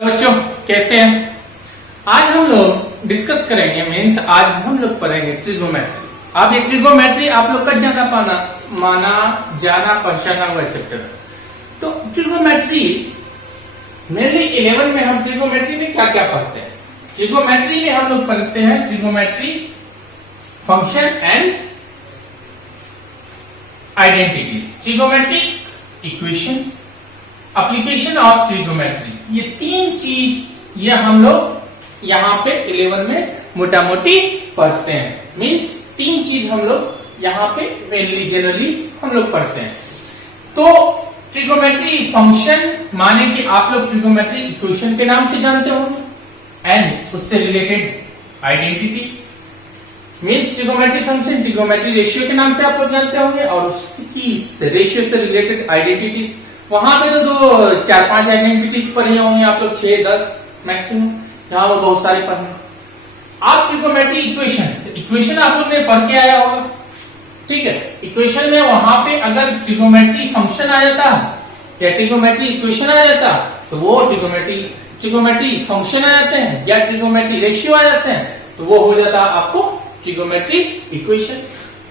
बच्चों कैसे हैं। आज हम लोग डिस्कस करेंगे मीन्स आज हम लोग पढ़ेंगे ट्रिगोमेट्री। अब ये ट्रिगोमेट्री आप लोग का ज्यादा माना जाना पहचाना हुआ चैप्टर है। तो ट्रिगोमेट्री मेनली 11 में हम ट्रिगोमेट्री में क्या क्या पढ़ते हैं। ट्रिगोमेट्री में हम लोग पढ़ते हैं trigonometry function and identities, trigonometric equation, application of trigonometry. ये तीन चीज ये हम लोग यहाँ पे 11 में मोटा मोटी पढ़ते हैं। मीन्स तीन चीज हम लोग यहाँ पे मेनली जनरली हम लोग पढ़ते हैं। तो ट्रिगोमेट्री फंक्शन माने कि आप लोग ट्रिगोमेट्री इक्वेशन के नाम से जानते होंगे एंड उससे related identities means trigonometry function trigonometry ratio के नाम से आप लोग जानते होंगे और उसकी रेशियो से रिलेटेड आइडेंटिटीज। वहां पे तो 4-5 आइडेंटिटीज पढ़े होंगे आप लोग, 6-10 मैक्सिमम, यहाँ वो बहुत सारे पढ़े। आप ट्रिगोमेट्री इक्वेशन आप लोग ने पढ़ के आया होगा, ठीक है। इक्वेशन में वहां पे अगर ट्रिगोमेट्री फंक्शन आ जाता या ट्रिगोमेट्री इक्वेशन आ जाता तो वो ट्रिगोमेट्री फंक्शन आ जाते हैं या ट्रिगोमेट्री रेशियो आ जाते हैं तो वो हो जाता आपको ट्रिगोमेट्री इक्वेशन।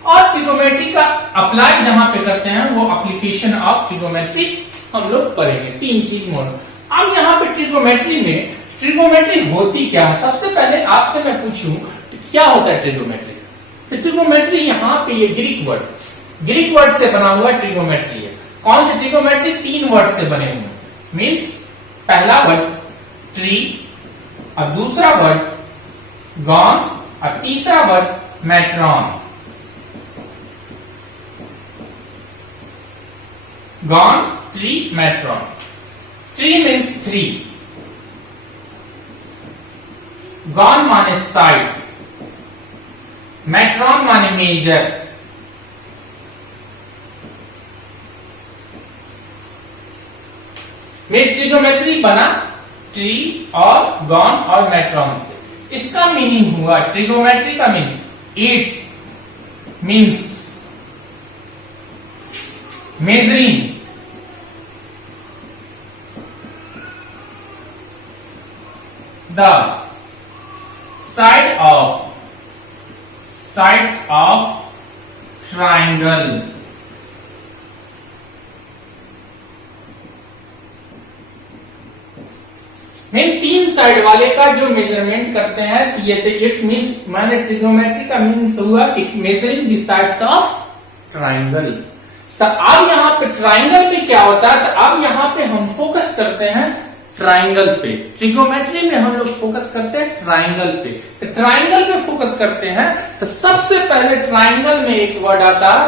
और ट्रिगोमेट्री का अप्लाई जहां पे करते हैं वो एप्लीकेशन ऑफ ट्रिगोमेट्री हम लोग पढ़ेंगे। तीन चीज मोड़। अब यहाँ पे ट्रिगोमेट्री में ट्रिगोमेट्री होती क्या है, सबसे पहले आपसे मैं पूछूं क्या होता है ट्रिगोमेट्री। तो ट्रिगोमेट्री यहाँ पे ये ग्रीक वर्ड से बना हुआ ट्रिगोमेट्री है। कौन से ट्रिगोमेट्री? 3 वर्ड से बने हुए, मीन्स पहला वर्ड ट्री और दूसरा वर्ड गॉन और तीसरा word matron. Gone, tree, matron. Tree means 3, gone माने साइड, मैट्रॉन माने मेजर। ट्रिगोमेट्री बना ट्री और गॉन और मैट्रॉन से। इसका मीनिंग हुआ ट्रिगोमेट्री का meaning it means measuring the sides of triangle। Mean 3 side वाले का जो मेजरमेंट करते हैं ये इट्स मीन्स माने ट्रिगोमेट्री का मीन्स हुआ it measuring the sides of triangle. तो अब यहाँ पे ट्राइंगल पे क्या होता है, तो अब यहाँ पे हम फोकस करते हैं ट्राइंगल पे। ट्रिगोमेट्री में हम लोग फोकस करते हैं ट्राइंगल पे। तो ट्राइंगल पे फोकस करते हैं तो सबसे पहले ट्राइंगल में एक वर्ड आता है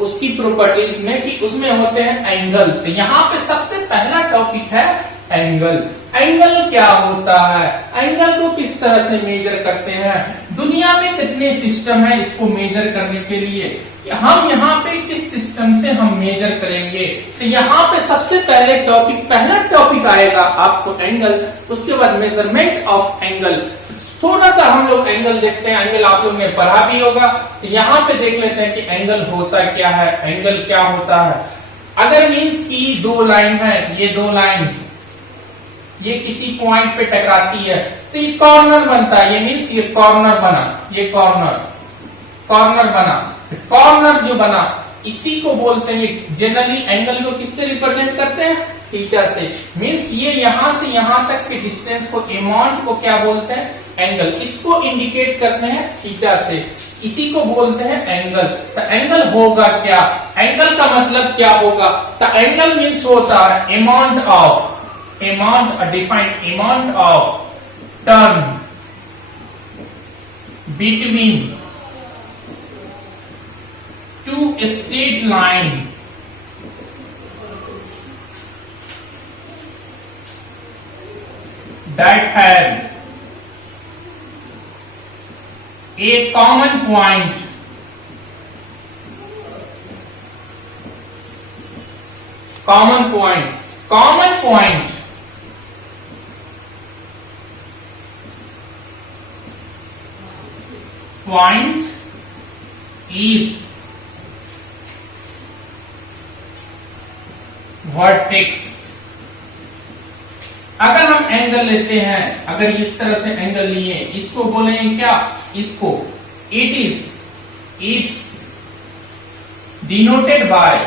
उसकी प्रॉपर्टीज में कि उसमें होते हैं एंगल। तो यहाँ पे सबसे पहला टॉपिक है एंगल। एंगल क्या होता है, एंगल को किस तरह से मेजर करते हैं, दुनिया में कितने सिस्टम है इसको मेजर करने के लिए, हम यहाँ पे किस सिस्टम से हम मेजर करेंगे। तो यहाँ पे सबसे पहले पहला टॉपिक आएगा आपको एंगल, उसके बाद मेजरमेंट ऑफ एंगल। थोड़ा सा हम लोग एंगल देखते हैं, एंगल आप लोग ने पढ़ा भी होगा। तो यहाँ पे देख लेते हैं कि एंगल होता क्या है। एंगल क्या होता है, अगर मीन्स की 2 लाइन है, ये 2 लाइन ये किसी पॉइंट पे टकराती है तो ये कॉर्नर बनता है। ये मीन्स ये कॉर्नर बना, ये कॉर्नर बना। कॉर्नर जो बना इसी को बोलते हैं, जनरली एंगल को किससे रिप्रेजेंट करते हैं, थीटा से। मीन्स ये यहां से यहां तक के डिस्टेंस को, अमाउंट को क्या बोलते हैं, एंगल। इसको इंडिकेट करते हैं थीटा से, इसी को बोलते हैं एंगल। तो एंगल होगा क्या, एंगल का मतलब क्या होगा, तो एंगल मीन्स होता है defined amount of turn between two straight line that have a common point is vertex अगर हम एंगल लेते हैं, अगर इस तरह से एंगल लिए, इसको बोलेंगे क्या, इसको it's denoted by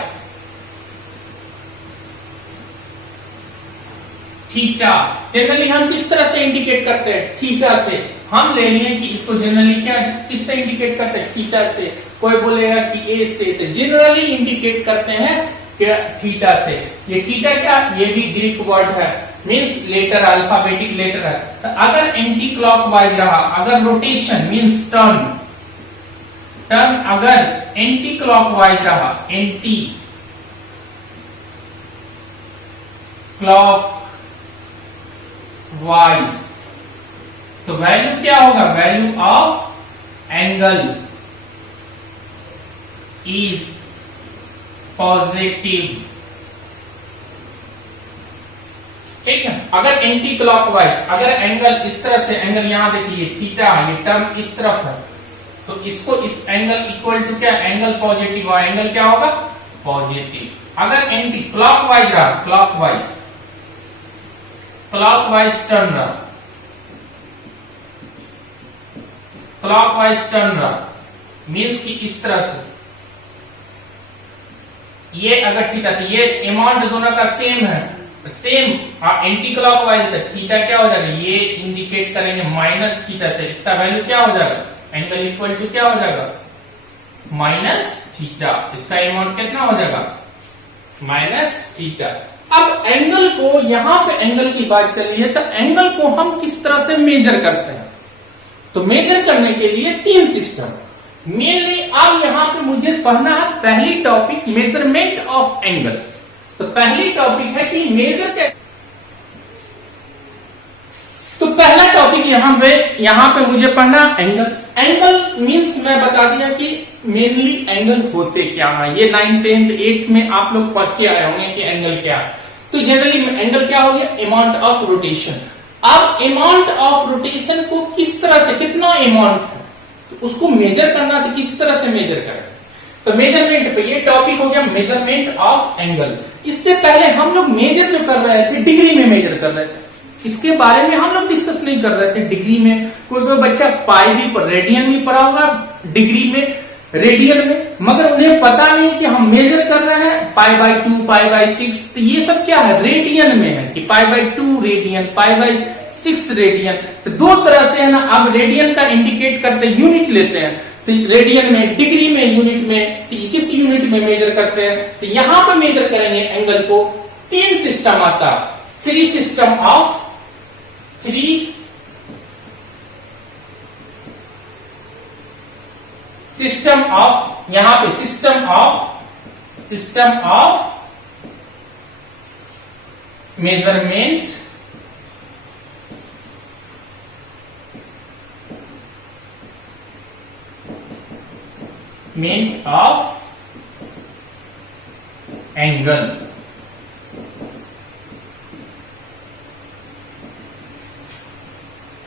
theta. Generally हम किस तरह से इंडिकेट करते हैं, थीटा से। हम ले लिए कि इसको जनरली क्या किससे इंडिकेट करते हैं, थीटा से। कोई बोलेगा कि ए से, तो जनरली इंडिकेट करते हैं क्या, थीटा से। ये थीटा क्या, ये भी ग्रीक वर्ड है, मीन्स लेटर, अल्फाबेटिक लेटर है। तो अगर एंटी क्लॉकवाइज रहा, अगर रोटेशन मीन्स टर्न अगर एंटी क्लॉकवाइज रहा, एंटी क्लॉक वाइज, तो वैल्यू क्या होगा, value of angle is positive. ठीक है, अगर एंटी क्लॉकवाइज, अगर एंगल इस तरह से, एंगल यहां देखिए थीटा, ये टर्म इस तरफ है, तो इसको इस एंगल इक्वल टू क्या, एंगल पॉजिटिव, और एंगल क्या होगा, पॉजिटिव। अगर एंटी क्लॉकवाइज रहा, क्लॉकवाइज टर्न रहा, मीन्स कि इस तरह से, ये अगर थीटा, तो ये अमाउंट दोनों का सेम है, सेम एंटी क्लॉकवाइज है, थीटा क्या हो जाएगा, ये इंडिकेट करेंगे माइनस थीटा, तो इसका वैल्यू क्या हो जाएगा, एंगल इक्वल टू क्या हो जाएगा, माइनस थीटा। इसका अमाउंट कितना हो जाएगा, माइनस थीटा। अब एंगल को, यहां पे एंगल की बात चली है, तो एंगल को हम किस तरह से मेजर करते हैं, तो मेजर करने के लिए तीन सिस्टम मेनली। अब यहां पे मुझे पढ़ना है पहली टॉपिक, मेजरमेंट ऑफ एंगल। तो पहली टॉपिक है कि मेजर कैसे, तो पहला टॉपिक यहां पे मुझे पढ़ना एंगल। एंगल मींस मैं बता दिया कि मेनली एंगल होते क्या है, ये 9th 10th 8th में आप लोग पढ़ के आए होंगे कि एंगल क्या है। तो जनरली एंगल क्या हो गया, अमाउंट ऑफ रोटेशन। अब अमाउंट ऑफ रोटेशन को किस तरह से, कितना अमाउंट है, तो उसको मेजर करना, तो किस तरह से मेजर करें, तो मेजरमेंट पे, ये टॉपिक हो गया मेजरमेंट ऑफ एंगल। इससे पहले हम लोग मेजर जो कर रहे थे, डिग्री में मेजर कर रहे थे, इसके बारे में हम लोग डिस्कस नहीं कर रहे थे डिग्री में। कोई बच्चा पाई भी, रेडियन भी पढ़ा होगा डिग्री में, रेडियन में, मगर उन्हें पता नहीं कि हम मेजर कर रहे हैं पाई बाय 2, पाई बाय 6, तो ये सब क्या है, रेडियन में है, कि pi by 2 radian, pi by 6 radian. तो दो तरह से है ना, अब रेडियन का इंडिकेट करते यूनिट लेते हैं, तो रेडियन में, डिग्री में, यूनिट में, तो किस यूनिट में मेजर करते हैं, तो यहां पर मेजर करेंगे एंगल को। तीन सिस्टम आता, थ्री सिस्टम ऑफ यहां पे system of measurement of angle.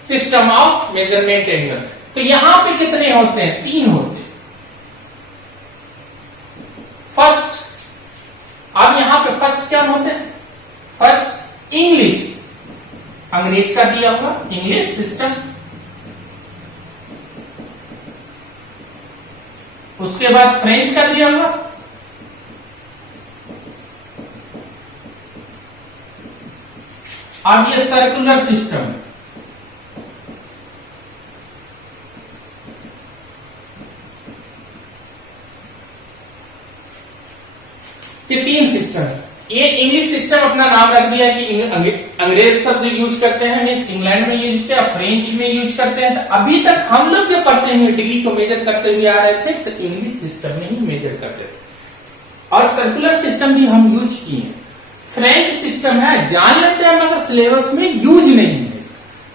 System of measurement angle. तो यहां पे कितने होते हैं, तीन होते हैं। फर्स्ट, अब यहां पे फर्स्ट क्या होते हैं, फर्स्ट इंग्लिश, अंग्रेज का दिया हुआ इंग्लिश सिस्टम। उसके बाद फ्रेंच का दिया हुआ, अब ये सर्कुलर सिस्टम। ये तीन सिस्टम। ये इंग्लिश सिस्टम अपना नाम रख दिया कि अंग्रेज शब्द यूज करते हैं, मीन्स इंग्लैंड में यूज किया, फ्रेंच में यूज करते हैं। तो अभी तक हम लोग जो पढ़ते हैं डिग्री को मेजर करते हुए आ रहे थे, तो इंग्लिश सिस्टम में ही मेजर करते थे, और सर्कुलर सिस्टम भी हम यूज किए। फ्रेंच सिस्टम है, जान लेते हैं, मगर सिलेबस में यूज नहीं है,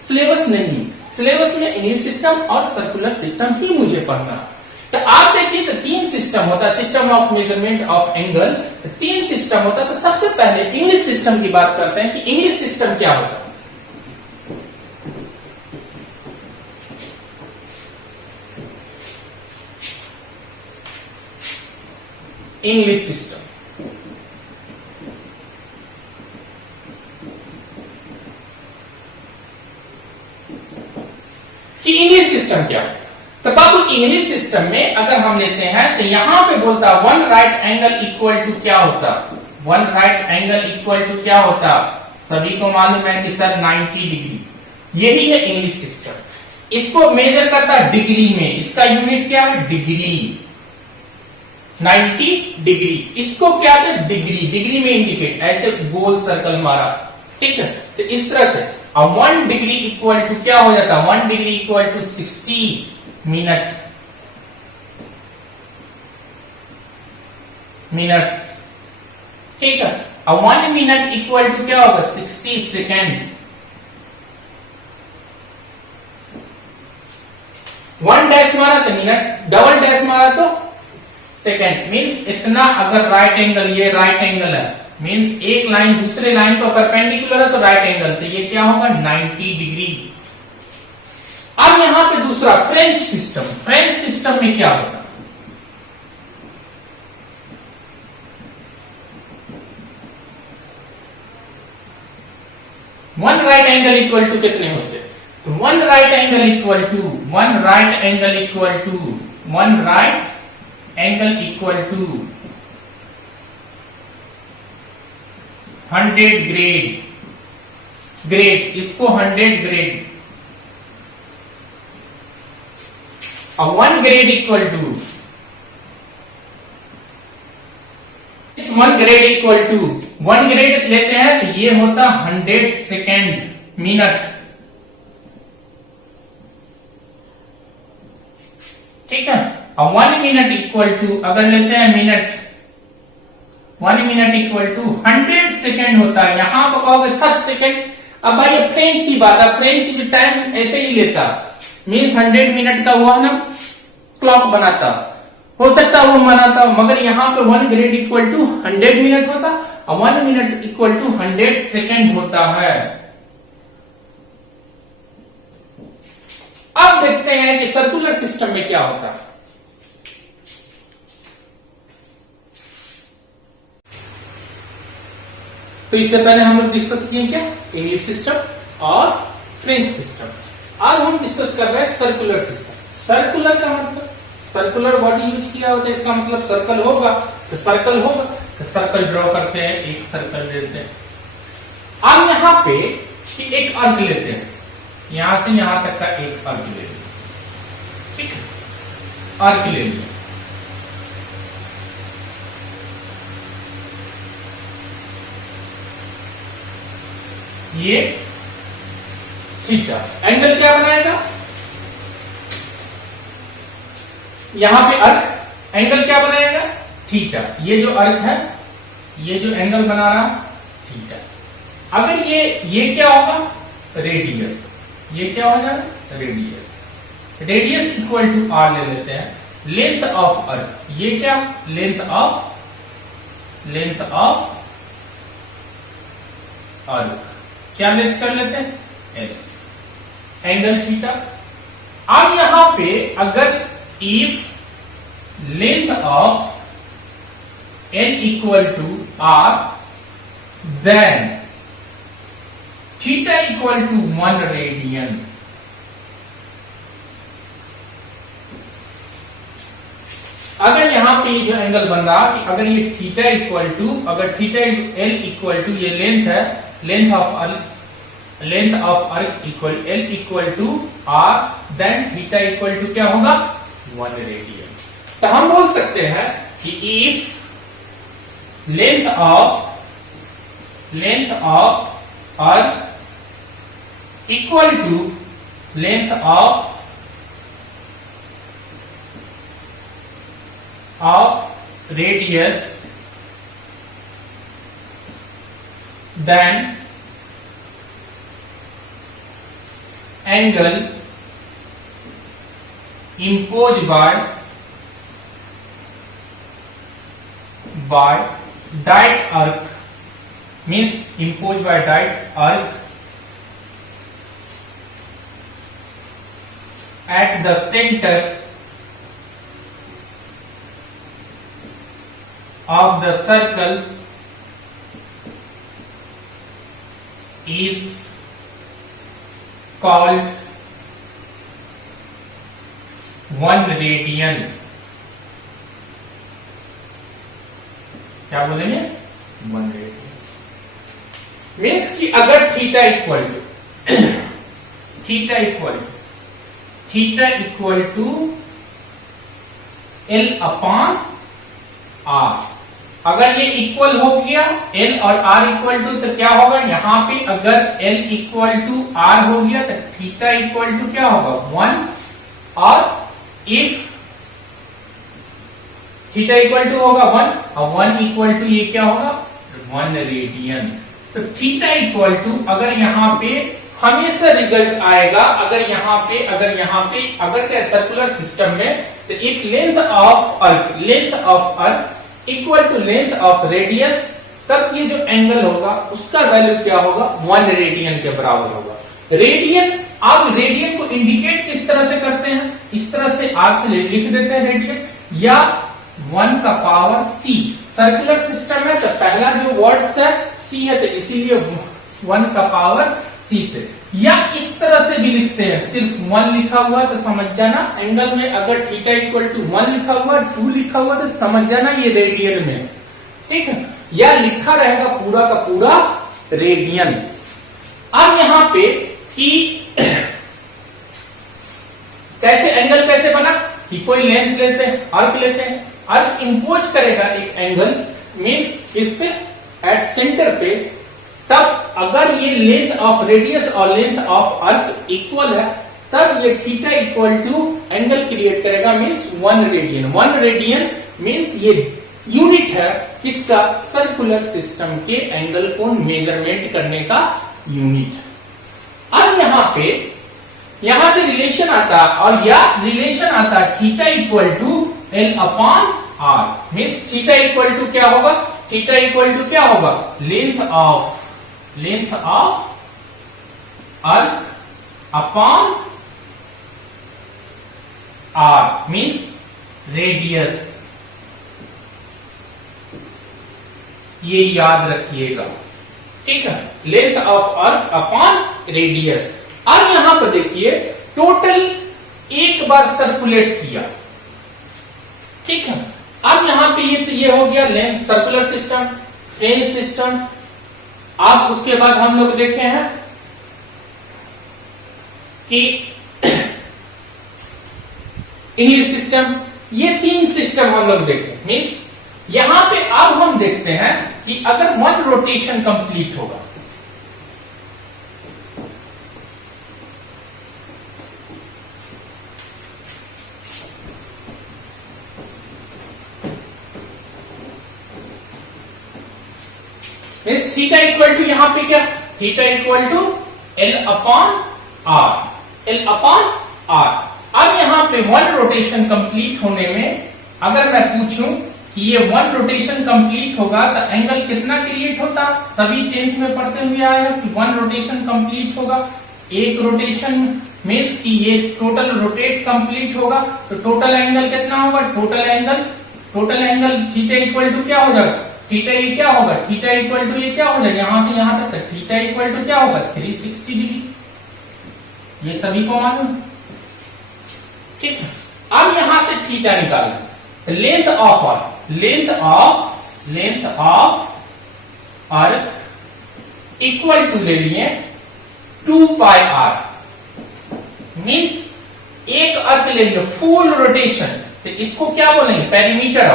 सिलेबस नहीं, सिलेबस में इंग्लिश सिस्टम और सर्कुलर सिस्टम ही मुझे पढ़ना है। तो आप देखिए, तो तीन सिस्टम होता है, system of measurement of angle, तो तीन सिस्टम होता है। तो सबसे पहले इंग्लिश सिस्टम की बात करते हैं कि इंग्लिश सिस्टम क्या होता है। इंग्लिश सिस्टम कि इंग्लिश सिस्टम क्या है। तो बाबू इंग्लिश सिस्टम में अगर हम लेते हैं तो यहां पे बोलता one right angle equal to क्या होता, one right angle equal to क्या होता, सभी को मालूम है कि सर 90 डिग्री, यही है इंग्लिश सिस्टम। इसको मेजर करता डिग्री में, इसका यूनिट क्या है डिग्री, 90 डिग्री, इसको क्या है डिग्री, डिग्री में इंडिकेट, ऐसे गोल सर्कल मारा, ठीक है। तो इस तरह से अब 1 डिग्री इक्वल टू क्या हो जाता, 1 degree equal to 60 minute, minutes, ठीक है। अब 1 मिनट इक्वल टू क्या होगा 60 सेकेंड, 1 डैश मारा तो मिनट, डबल डैश मारा तो सेकेंड। मींस इतना, अगर राइट एंगल, ये राइट एंगल है, मींस एक लाइन दूसरे लाइन को परपेंडिकुलर है तो राइट एंगल, तो ये क्या होगा 90 डिग्री। अब यहां पे दूसरा फ्रेंच सिस्टम, फ्रेंच सिस्टम में क्या होता, one right angle equal to कितने होते, तो one right angle equal to, one right angle equal to, one right angle equal to 100 grade, grade इसको 100 ग्रेड, और 1 grade equal to, 1 grade equal to, 1 grade लेते हैं तो ये होता 100 सेकेंड मिनट, ठीक है। और 1 मिनट इक्वल टू, अगर लेते हैं minute, 1 minute equal to 100 second होता है। यहां पर कहोगे 60 सेकेंड, अब भाई ये फ्रेंच की बात है, फ्रेंच टाइम ऐसे ही लेता, मीन्स 100 मिनट का हुआ ना क्लॉक बनाता, हो सकता है वो बनाता, मगर यहां पे 1 ग्रेड इक्वल टू 100 मिनट होता और 1 मिनट इक्वल टू 100 सेकेंड होता है। अब देखते हैं कि सर्कुलर सिस्टम में क्या होता है। तो इससे पहले हम लोग डिस्कस किए क्या, इंग्लिश सिस्टम और फ्रेंच सिस्टम। आज हम डिस्कस कर रहे हैं सर्कुलर सिस्टम। सर्कुलर का मतलब, सर्कुलर बॉडी यूज किया होता है, इसका मतलब सर्कल होगा तो सर्कल होगा, तो सर्कल ड्रॉ करते हैं, एक सर्कल लेते हैं। अब यहां पे एक अर्क लेते हैं, यहां से यहां तक का एक अर्क ले लिया, ठीक है, अर्क ले लिया। ये थीटा, एंगल क्या बनाएगा, यहां पे अर्क, एंगल क्या बनाएगा थीटा, ये जो अर्क है, ये जो एंगल बना रहा थीटा। अगर ये क्या होगा रेडियस, ये क्या हो जाएगा radius, radius equal to R ले लेते हैं, लेंथ ऑफ अर्क, ये क्या लेंथ ऑफ अर्क, क्या लेंथ कर लेते हैं एल, एंगल थीटा। अब यहां पे अगर if length of L equal to R then theta equal to 1 radian, अगर यहां पे जो एंगल बन रहा कि अगर ये थीटा इक्वल टू, अगर थीटा एल इक्वल टू, ये लेंथ है, length of arc equal L equal to R, then theta equal to क्या होगा 1 रेडियन। तो हम बोल सकते हैं कि if length of arc equal to length of radius, then angle imposed by diet arc, means imposed by diet arc at the center of the circle is called 1 radian. क्या बोलेंगे? 1 रेडियन। मीन्स कि अगर theta equal to L upon R, अगर ये equal हो गया L और R equal to, तो क्या होगा यहां पे? अगर L इक्वल टू R हो गया तो थीटा इक्वल टू क्या होगा? 1, और इफ थीटा इक्वल टू होगा 1 और 1 इक्वल टू ये क्या होगा? 1 रेडियन। तो थीटा इक्वल टू, अगर यहाँ पे हमेशा रिजल्ट आएगा, अगर क्या सर्कुलर सिस्टम में, तो if length of arc equal to length of radius, तब ये जो एंगल होगा उसका वैल्यू क्या होगा? 1 रेडियन के बराबर होगा। रेडियन, आप रेडियन को इंडिकेट किस तरह से करते हैं? इस तरह से आप से लिख देते हैं रेडियन, या 1 का पावर c। सर्कुलर सिस्टम है तो पहला जो वर्ड्स है c है, तो इसीलिए 1 का पावर c से, या इस तरह से भी लिखते हैं, सिर्फ 1 लिखा हुआ तो समझ जाना एंगल में, अगर थीटा इक्वल टू 1 लिखा हुआ, 2 लिखा हुआ तो समझ जाना ये रेडियन में, ठीक है, या लिखा रहेगा पूरा का पूरा रेडियन। अब यहां पे कि कैसे एंगल कैसे बना, कि कोई लेंथ लेते हैं, अर्क लेते हैं, अर्क इंपोज करेगा एक एंगल, मींस इस पे एट सेंटर पे, तब अगर ये लेंथ ऑफ रेडियस और लेंथ ऑफ अर्क इक्वल है, तब ये theta equal to angle create करेगा, मींस 1 रेडियन। 1 रेडियन मींस ये यूनिट है किसका? सर्कुलर सिस्टम के एंगल को मेजरमेंट करने का यूनिट। अब यहां से रिलेशन आता, और या रिलेशन आता theta equal to L upon R, means theta equal to क्या होगा? थीटा इक्वल टू क्या होगा? Length of arc upon R, means radius. ये याद रखिएगा, ठीक है, length of arc upon radius. अब यहां पर देखिए, टोटल एक बार सर्कुलेट किया, ठीक है। अब यहां पे ये हो गया length, circular system, French system. अब उसके बाद हम लोग देखे हैं कि इंग्लिश सिस्टम, ये 3 सिस्टम हम लोग देखे। मीन्स यहां पे अब हम देखते हैं कि अगर 1 रोटेशन कंप्लीट होगा, मीन्स थीटा इक्वल टू यहां पे क्या? Theta equal to L upon R। अब यहां पे 1 रोटेशन कंप्लीट होने में, अगर मैं पूछूं कि ये 1 रोटेशन कंप्लीट होगा तो एंगल कितना क्रिएट होता? सभी 10th में पढ़ते हुए आए हैं कि 1 रोटेशन कंप्लीट होगा, एक रोटेशन मीन्स कि ये टोटल रोटेट कंप्लीट होगा, तो टोटल एंगल कितना होगा? Total angle theta equal to क्या हो जाएगा? थीटा ये क्या होगा? थीटा इक्वल टू ये क्या हो जाएगा? यहां से यहां तक थीटा इक्वल टू क्या होगा? 360 डिग्री। ये सभी को मालूम, ठीक है। अब यहां से थीटा निकालना, length of arc equal to ले लिए 2 पाई R, मीन्स एक अर्क ले लिया फुल रोटेशन, तो इसको क्या बोलेंगे? Perimeter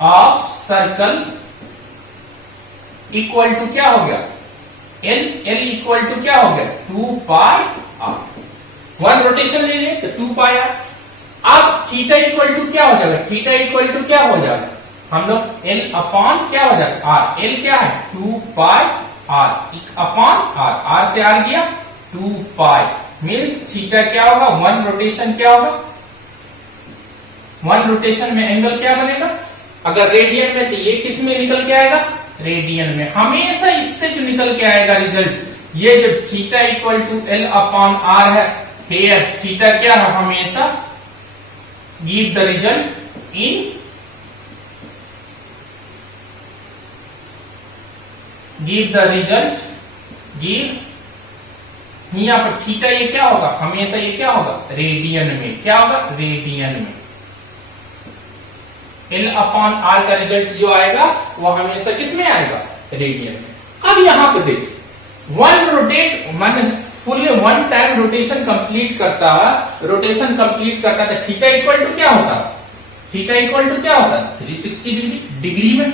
of circle equal to क्या हो गया? L इक्वल टू क्या हो गया? 2 पाई R। 1 रोटेशन ले लिए तो 2 पाई R। अब थीटा इक्वल टू क्या हो जाएगा? थीटा इक्वल टू क्या हो जाएगा? हम लोग L अपॉन क्या हो जाएगा? R। L क्या है? 2 पाई R अपॉन R। R से R गया 2 पाई, मीन्स थीटा क्या होगा? 1 रोटेशन क्या होगा? 1 रोटेशन में एंगल क्या बनेगा? अगर रेडियन में, तो ये किस में निकल के आएगा? रेडियन में। हमेशा इससे जो निकल के आएगा रिजल्ट, ये जो theta equal to L upon R है, हेयर थीटा क्या है? हमेशा गिव द रिजल्ट इन यहाँ पर थीटा ये क्या होगा, हमेशा ये क्या होगा, रेडियन में। क्या होगा, रेडियन में। L अपॉन आर का रिजल्ट जो आएगा वो हमेशा किसमें आएगा, रेडियन में। अब यहां पे देखिए, वन रोटेट माने full one time rotation complete करता है, थीटा इक्वल टू क्या होता है, थीटा इक्वल टू क्या होता है, 360 डिग्री में।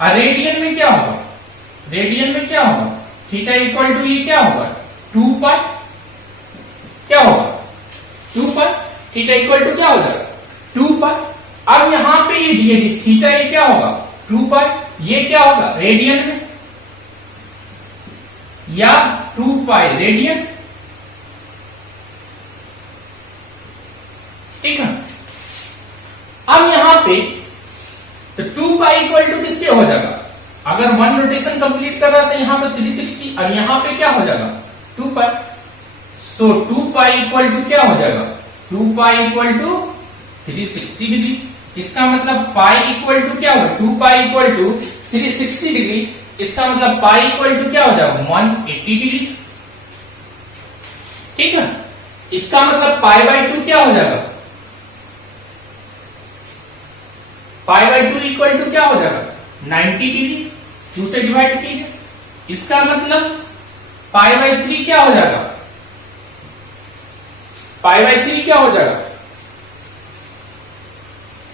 और रेडियन में क्या होगा, रेडियन में क्या होगा, थीटा इक्वल टू ये क्या होगा, 2 पाई। क्या होगा, 2 पाई। थीटा इक्वल टू क्या हो जाएगा, 2 पाई। अब यहां पे ये थीटा ये क्या होगा, 2 पाई। ये क्या होगा, रेडियन में, या 2 पाई रेडियन। ठीक है। अब यहां पे तो 2 पाई इक्वल टू किसके हो जाएगा, अगर वन रोटेशन कंप्लीट कर रहा था यहां पे 360, और यहां पे क्या हो जाएगा, 2 पाई। सो 2 पाई इक्वल टू क्या हो जाएगा, 2 पाई इक्वल टू 360 डिग्री। इसका मतलब पाई इक्वल टू क्या होगा, 2 पाई इक्वल टू 360 डिग्री। इसका मतलब पाई इक्वल टू क्या हो जाएगा, 180 डिग्री। ठीक है। इसका मतलब पाई बाई 2 क्या हो जाएगा, पाई बाई 2 इक्वल टू क्या हो जाएगा, 90 डिग्री। 2 से डिवाइड कीजिए। इसका मतलब पाई बाई 3 क्या हो जाएगा, पाई बाई 3 क्या हो जाएगा,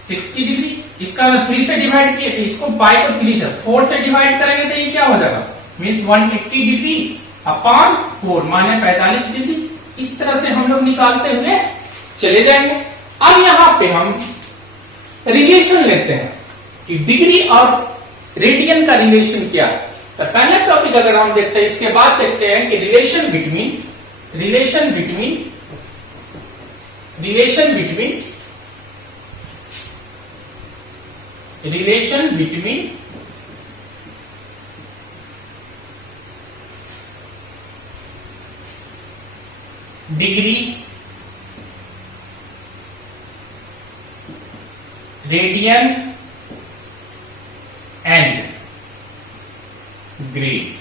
60 डिग्री। इसका मैं 3 से डिवाइड किया, इसको पाई को 3 से 4 से डिवाइड करेंगे तो ये क्या हो जाएगा, मीन्स 180 डिग्री अपॉन 4 माने 45 डिग्री। इस तरह से हम लोग निकालते हुए चले जाएंगे। अब यहां पे हम रिलेशन लेते हैं कि डिग्री और रेडियन का रिलेशन क्या है। तो पहले टॉपिक अगर हम देखते हैं, इसके बाद देखते हैं कि relation between degree, radian and grade,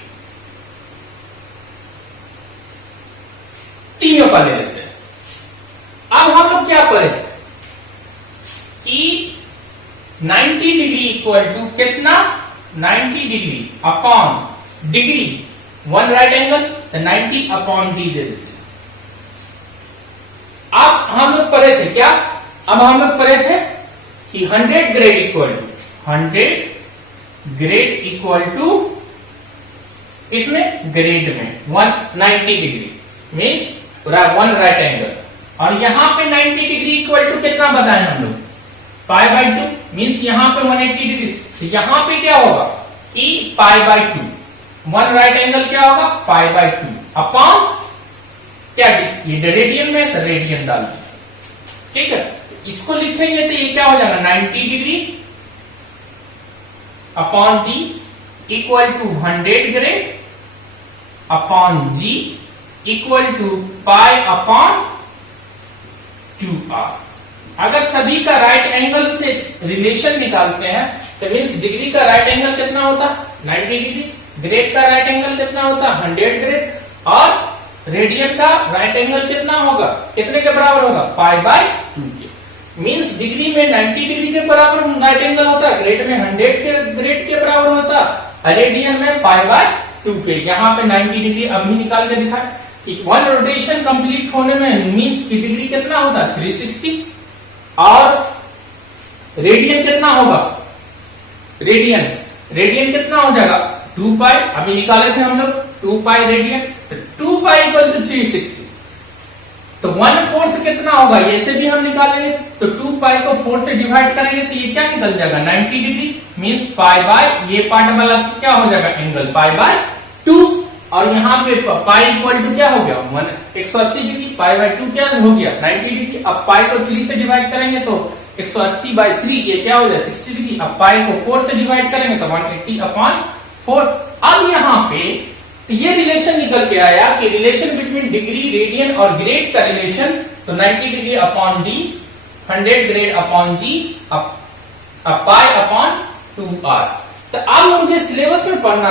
तीनों का ले लेते हैं। अब हम लोग क्या पढ़े कि 90 डिग्री इक्वल टू कितना, 90 degree upon degree, one right angle, तो 90 अपॉन डी दे देते। अब हम लोग पढ़े थे क्या, अब हम लोग पढ़े थे कि 100 ग्रेड इक्वल टू इसमें ग्रेड में 190 degree means one right angle, और यहां पे 90 डिग्री इक्वल टू कितना बताए हम लोग, पाई बाई 2 मीन्स यहां पे 180 डिग्री। तो यहां पे क्या होगा कि pi by 2, one right angle क्या होगा, पाई बाई 2 अपॉन क्या, ये रेडियन में तो रेडियन डाल दीजिए। ठीक है। इसको लिखेंगे तो ये क्या हो जाएगा, 90 degree upon D equal to 100 grade upon G equal to pi upon 2r। अगर सभी का राइट एंगल से रिलेशन निकालते हैं तो मीन्स डिग्री का राइट एंगल कितना होता है, 90 डिग्री, ग्रेड का राइट एंगल कितना होता है, 100 ग्रेड, और रेडियन का राइट एंगल कितना होगा, कितने के बराबर होगा, पाई बाई 2 के। मीन्स डिग्री में 90 डिग्री के बराबर राइट एंगल होता है, ग्रेड में 100 के ग्रेड के बराबर होता है, रेडियन में पाई बाई 2 के। यहाँ पे 90 डिग्री अब भी निकाल के दिखाए कि वन रोटेशन कंप्लीट होने में मीन्स की डिग्री कितना होता है, 360, और रेडियन कितना होगा, रेडियन कितना हो जाएगा, 2 पाई। अभी निकाले थे हम लोग 2 पाई रेडियन, तो 2 पाई इक्वल टू 360, तो 1/4 कितना होगा, ये से भी हम निकालेंगे। तो 2 पाई को 4 से डिवाइड करेंगे तो ये क्या निकल जाएगा, 90 डिग्री मीन्स पाई बाय, ये पार्ट वाला क्या हो जाएगा, एंगल पाई बाय 2, और यहाँ पे पाई इक्वल टू क्या हो गया, 180 डिग्री, पाई बाय 2 क्या हो गया, 90 डिग्री। अब पाई को 3 से डिवाइड करेंगे तो 180 बाय 3 ये क्या हो जाए, 60 डिग्री। अब पाई को 4 से डिवाइड करेंगे तो 180 अपॉन 4। अब यहाँ पे ये रिलेशन निकल के आया कि रिलेशन बिटवीन डिग्री, रेडियन और ग्रेड का रिलेशन, तो 90 degree upon D, 100 grade upon G, pi upon 2r। तो अब मुझे सिलेबस में पढ़ना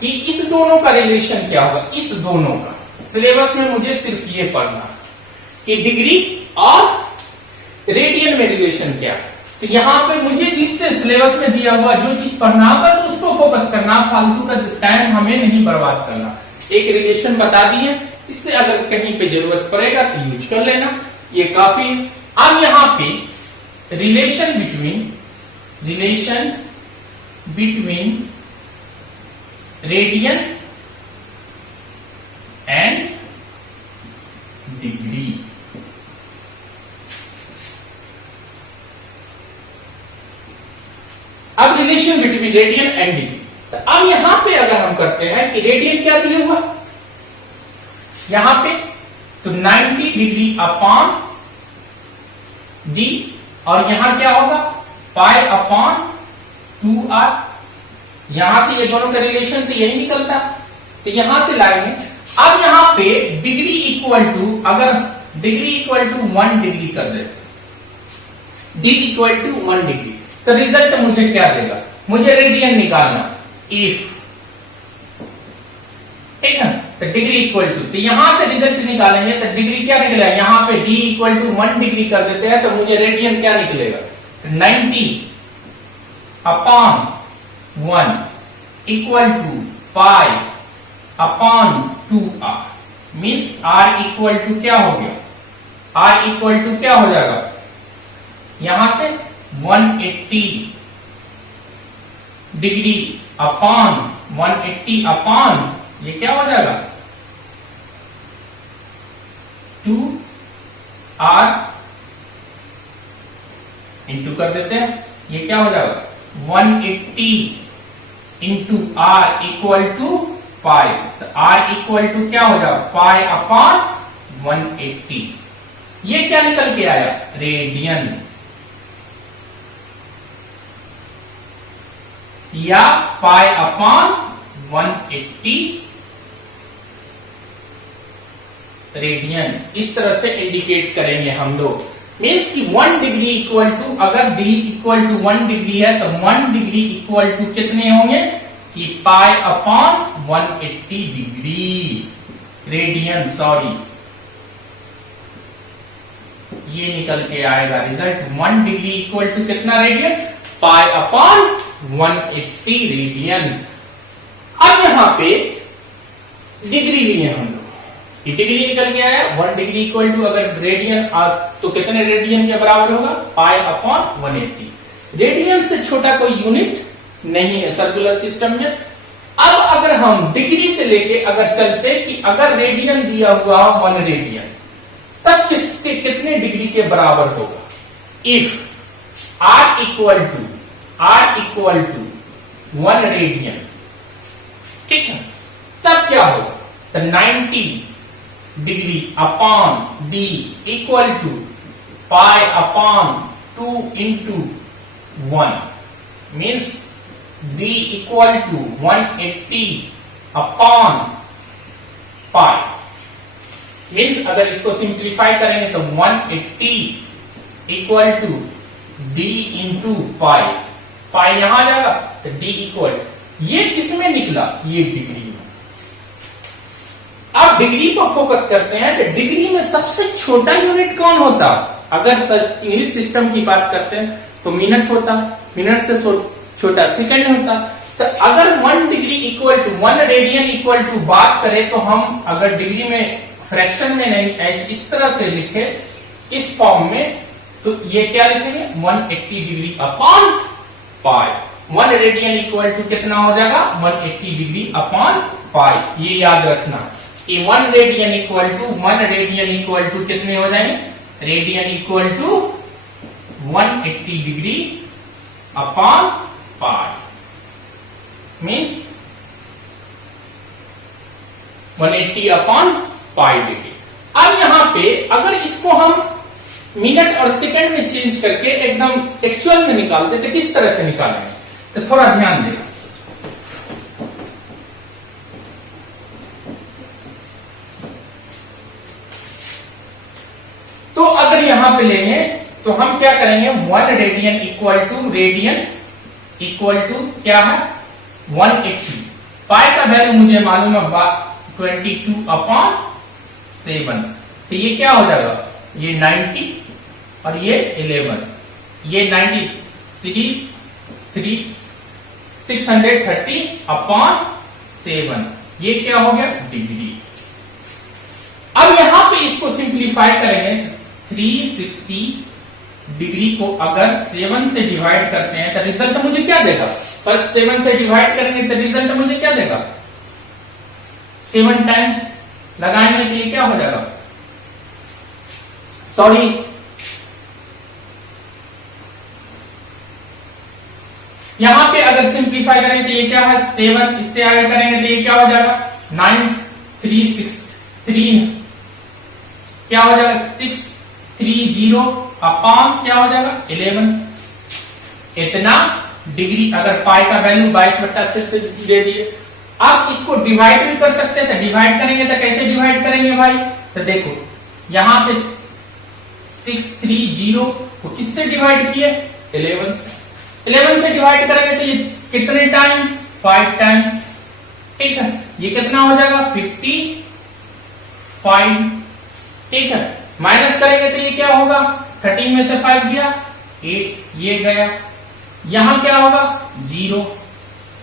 कि इस दोनों का रिलेशन क्या होगा, इस दोनों का सिलेबस में मुझे सिर्फ ये पढ़ना कि डिग्री और रेडियन में रिलेशन क्या है। तो यहां पे मुझे जिससे सिलेबस में दिया हुआ जो चीज पढ़ना बस उसको फोकस करना, फालतू का टाइम हमें नहीं बर्बाद करना। एक रिलेशन बता दिए, इससे अगर कहीं पे जरूरत पड़ेगा तो यूज कर लेना, ये काफी है। अब यहां पे relation between radian and degree. अब relation between radian and degree, तो अब यहां पे अगर हम करते हैं कि रेडियन क्या दिया हुआ यहां पे, तो 90 डिग्री अपॉन डी, और यहां क्या होगा पाई अपॉन 2r। यहां से ये दोनों का रिलेशन तो यही निकलता, तो यहां से लाएंगे। अब यहां पे डिग्री इक्वल टू, अगर डिग्री इक्वल टू 1 डिग्री कर दे, डी इक्वल टू 1 डिग्री, तो रिजल्ट मुझे क्या देगा, मुझे रेडियन निकालना। इफ, ठीक है, तो डिग्री इक्वल टू, तो यहां से रिजल्ट निकालेंगे तो डिग्री क्या निकलेगा, यहां पे डी इक्वल टू 1 डिग्री कर देते हैं तो मुझे रेडियन क्या निकलेगा, 90 upon 1 equal to pi upon 2r, means r equal to क्या हो गया, r इक्वल टू क्या हो जाएगा, यहां से 180 डिग्री अपॉन 180 अपॉन ये क्या हो जाएगा 2r इंटू कर देते हैं, ये क्या हो जाएगा 180 इंटू r इक्वल टू पाई, तो r इक्वल टू क्या हो जाएगा पाई अपॉन 180। ये क्या निकल के आया, रेडियन, या पाई अपॉन 180 रेडियन, इस तरह से इंडिकेट करेंगे हम लोग। मीन्स कि 1 डिग्री इक्वल टू, अगर डी इक्वल टू 1 डिग्री है तो 1 डिग्री इक्वल टू कितने होंगे कि pi upon 180 degree radian, sorry ये निकल के आएगा रिजल्ट 1 डिग्री इक्वल टू कितना रेडियन, पाई अपॉन 180 रेडियन। अब यहां पे डिग्री लिए हम लोग, डिग्री निकल के आया 1 डिग्री इक्वल टू, अगर रेडियन तो कितने रेडियन के बराबर होगा, पाई अपॉन 180। रेडियन से छोटा कोई यूनिट नहीं है सर्कुलर सिस्टम में। अब अगर हम डिग्री से लेके अगर चलते कि अगर रेडियन दिया हुआ 1 रेडियन, तब किसके कितने डिग्री के बराबर होगा, if r equal to 1 radian, ठीक है, तब क्या होगा, तो 90 degree upon d equal to pi upon 2 into 1, means d equal to 180 upon pi, means अगर इसको सिंप्लीफाई करेंगे तो 180 equal to d into pi, pi यहां आ जाएगा तो d इक्वल, ये किसमें निकला, ये डिग्री में। अब डिग्री पर फोकस करते हैं तो डिग्री में सबसे छोटा यूनिट कौन होता, अगर सर इंग्लिश सिस्टम की बात करते हैं तो मिनट होता, मिनट से छोटा सेकंड होता। तो अगर 1 degree equal to 1 radian equal to बात करें तो हम अगर डिग्री में फ्रैक्शन में नहीं ऐसे इस तरह से लिखे इस फॉर्म में, तो ये क्या लिखेंगे 180 degree upon pi, 1 radian equal to कितना हो जाएगा 180 डिग्री अपॉन पाई, ये याद रखना कि 1 रेडियन इक्वल टू कितने हो जाएंगे, radian equal to 180 degree upon pi, means 180 upon pi degree. अब यहां पे अगर इसको हम मिनट और सेकंड में चेंज करके एकदम एक्चुअल में निकालते तो किस तरह से निकालेंगे, तो थोड़ा ध्यान देना। तो अगर यहां पे लेंगे तो हम क्या करेंगे, 1 रेडियन इक्वल टू क्या है 180, पाई का वैल्यू मुझे मालूम है 22/7। तो ये क्या हो जाएगा, ये 90 और ये 11, ये 630/7, ये क्या हो गया डिग्री। अब यहां पे इसको सिंप्लीफाई करेंगे, 360 डिग्री को अगर 7 से डिवाइड करते हैं तो रिजल्ट मुझे क्या देगा, फर्स्ट 7 से डिवाइड करेंगे तो रिजल्ट मुझे क्या देगा, 7 टाइम्स लगाएंगे तो ये क्या हो जाएगा, सॉरी यहां पे अगर सिंप्लीफाई करेंगे तो ये क्या है 7, इससे आगे करेंगे तो ये क्या हो जाएगा 9363 क्या हो जाएगा 630 अपॉन क्या हो जाएगा 11। इतना डिग्री अगर पाई का वैल्यू 22/7 दे दिए। आप इसको डिवाइड भी कर सकते हैं, तो डिवाइड करेंगे तो कैसे डिवाइड करेंगे भाई, तो देखो यहां पे 630 को किससे डिवाइड किए 11 से, 11 से डिवाइड करेंगे तो ये कितने टाइम्स 5 टाइम्स, ठीक है, ये कितना हो जाएगा 55, ठीक है, माइनस करेंगे तो ये क्या होगा 13 में से 5 गया 8, ये गया, यहां क्या होगा 0,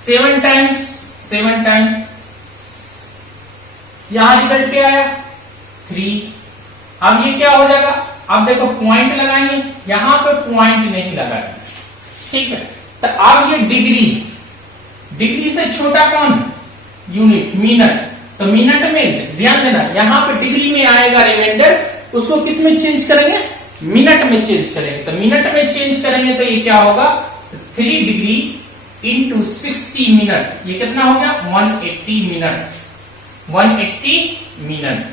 7 टाइम्स यहां रिजल्ट क्या आया 3। अब ये क्या हो जाएगा, अब देखो पॉइंट लगाएंगे, यहां पे पॉइंट नहीं लगाएंगे, ठीक है, तो अब ये डिग्री से छोटा कौन यूनिट मिनट, तो मिनट में ध्यान देना यहां पे डिग्री में आएगा रिमाइंडर, उसको किस में चेंज करेंगे मिनट में चेंज करेंगे, तो मिनट में चेंज करेंगे तो ये क्या होगा 3 डिग्री इंटू 60 मिनट, ये कितना हो गया 180 मिनट, 180 मिनट।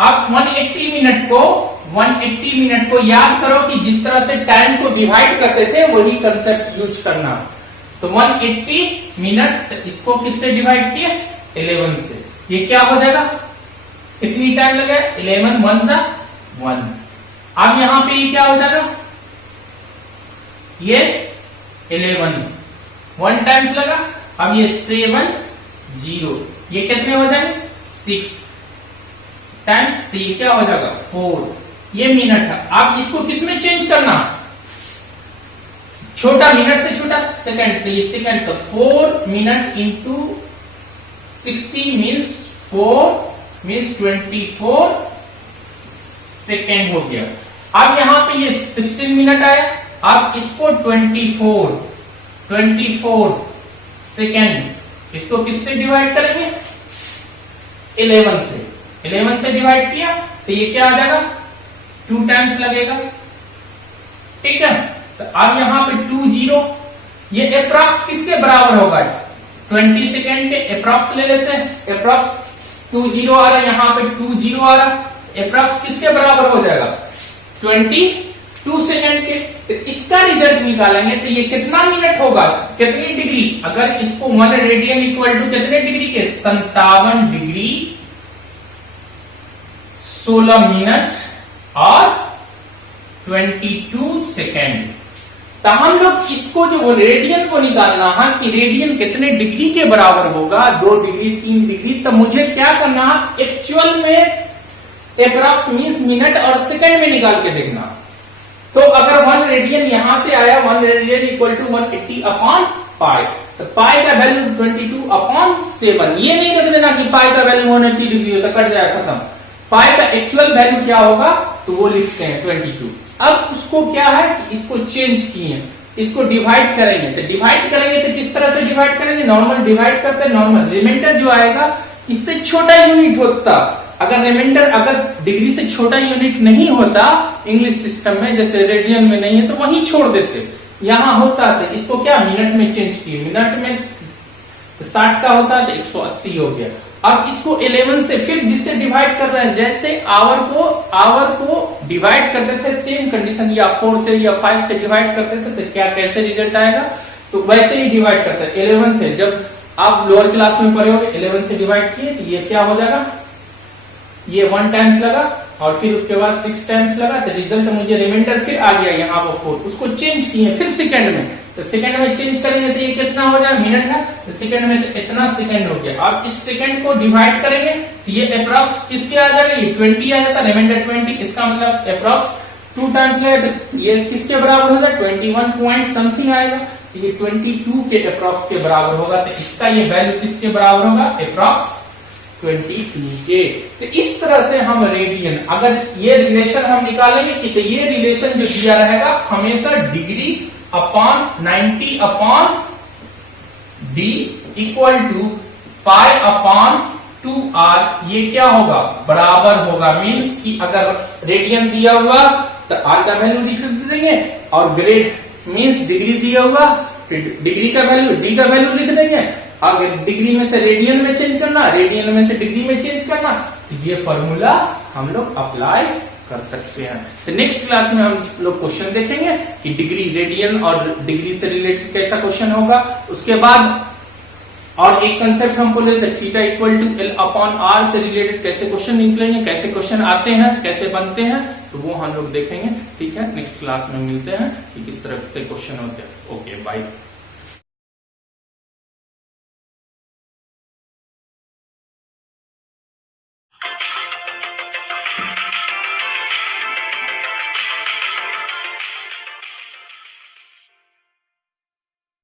आप 180 मिनट को याद करो कि जिस तरह से टाइम को डिवाइड करते थे वही कंसेप्ट यूज करना। तो 180 मिनट इसको किससे डिवाइड किया 11 से, ये क्या हो जाएगा कितनी टाइम लगे 11 1 जा 1। अब यहां पे ये क्या हो जाएगा, ये 11 1 टाइम्स लगा, अब ये 7 0, ये कितने हो जाएंगे 6 टाइम्स, तो ये क्या हो जाएगा 4, ये मिनट है। अब इसको किस में चेंज करना, छोटा मिनट से छोटा सेकंड, तो ये सेकंड, तो 4 minute into 60 means 4 means 24 second हो गया। अब यहां पे ये 16 मिनट आया, अब इसको 24 सेकेंड इसको किससे डिवाइड करेंगे 11 से डिवाइड किया तो ये क्या आ जाएगा 2 टाइम्स लगेगा, ठीक है। तो अब यहां पे 20, ये अप्रॉक्स किसके बराबर होगा 20 सेकेंड के अप्रॉक्स ले लेते हैं, अप्रॉक्स 20 आ रहा है, यहां पे 20 आ रहा है, अप्रॉक्स किसके बराबर हो जाएगा 22 सेकेंड के। तो इसका रिजल्ट निकालेंगे तो ये कितना मिनट होगा, कितनी डिग्री, अगर इसको 1 रेडियन इक्वल टू कितने डिग्री के 57 डिग्री 16 मिनट और 22 सेकेंड। तो हम लोग इसको जो रेडियन को निकालना है कि रेडियन कितने डिग्री के बराबर होगा, 2 डिग्री 3 डिग्री, तो मुझे क्या करना है एक्चुअल में अप्रॉक्स मींस मिनट और सेकंड में निकाल के देखना। तो अगर 1 रेडियन यहां से आया 1 radian equal to 180 upon pi, तो पाई का वैल्यू 22/7, ये नहीं रख देना कि पाई का वैल्यू 180 डिग्री हो तो कट जाए खत्म, पाई का एक्चुअल वैल्यू क्या होगा तो वो लिखते हैं 22। अब उसको क्या है कि इसको चेंज किए, इसको डिवाइड करेंगे, तो डिवाइड करेंगे तो किस तरह से डिवाइड करेंगे, नॉर्मल डिवाइड करते हैं, नॉर्मल रिमाइंडर जो आएगा इससे छोटा यूनिट होता, अगर रिमाइंडर अगर डिग्री से छोटा यूनिट नहीं होता इंग्लिश सिस्टम में जैसे रेडियन में नहीं है तो वही छोड़ देते, यहां होता तो इसको क्या मिनट में चेंज किए, मिनट में 60 का होता तो 180 हो गया। अब इसको 11 से फिर जिससे डिवाइड कर रहे हैं, जैसे आवर को डिवाइड करते थे सेम कंडीशन, या 4 से या 5 से डिवाइड करते थे तो क्या कैसे रिजल्ट आएगा, तो वैसे ही डिवाइड करते हैं 11 से। जब आप लोअर क्लास में पढ़े होंगे 11 से डिवाइड किए तो ये क्या हो जाएगा, ये 1 टाइम्स लगा और फिर उसके बाद 6 टाइम्स लगा, तो रिजल्ट मुझे रिमाइंडर फिर आ गया यहाँ पर 4, उसको चेंज किए फिर सेकंड में, तो सेकंड में चेंज करेंगे तो ये कितना हो जाए, मिनट है, तो सेकंड में तो इतना सेकंड हो गया। अब इस सेकंड को डिवाइड करेंगे तो ये अप्रॉक्स किसके आ जाएगा, ये 20 आ जाता, रिमाइंडर 20, इसका मतलब अप्रॉक्स 2 टाइम्स लगे तो ये किसके बराबर होगा, 21 पॉइंट समथिंग आएगा, तो ये 22 के अप्रॉक्स के बराबर होगा। तो इसका ये वैल्यू किसके बराबर होगा, अप्रॉक्स 22 के। तो इस तरह से हम रेडियन, अगर ये रिलेशन हम निकालेंगे कि तो ये रिलेशन जो दिया रहेगा हमेशा degree upon 90 upon D equal to pi upon 2r, ये क्या होगा, बराबर होगा। मींस कि अगर रेडियन दिया हुआ तो r का वैल्यू लिख देंगे, और ग्रेड मींस डिग्री दिया हुआ फिर डिग्री का वैल्यू, डी का वैल्यू लिख देंगे। अगर डिग्री में से रेडियन में चेंज करना, रेडियन में से डिग्री में चेंज करना, ये फॉर्मूला हम लोग अप्लाई कर सकते हैं। तो नेक्स्ट क्लास में हम लोग क्वेश्चन देखेंगे कि डिग्री, रेडियन और डिग्री से रिलेटेड कैसा क्वेश्चन होगा। उसके बाद और एक कंसेप्ट हम बोले थे theta equal to L upon R से रिलेटेड कैसे क्वेश्चन निकलेंगे, कैसे क्वेश्चन आते हैं, कैसे बनते हैं, तो वो हम लोग देखेंगे। ठीक है, नेक्स्ट क्लास में मिलते हैं कि किस तरह से क्वेश्चन होते हैं। Okay, bye.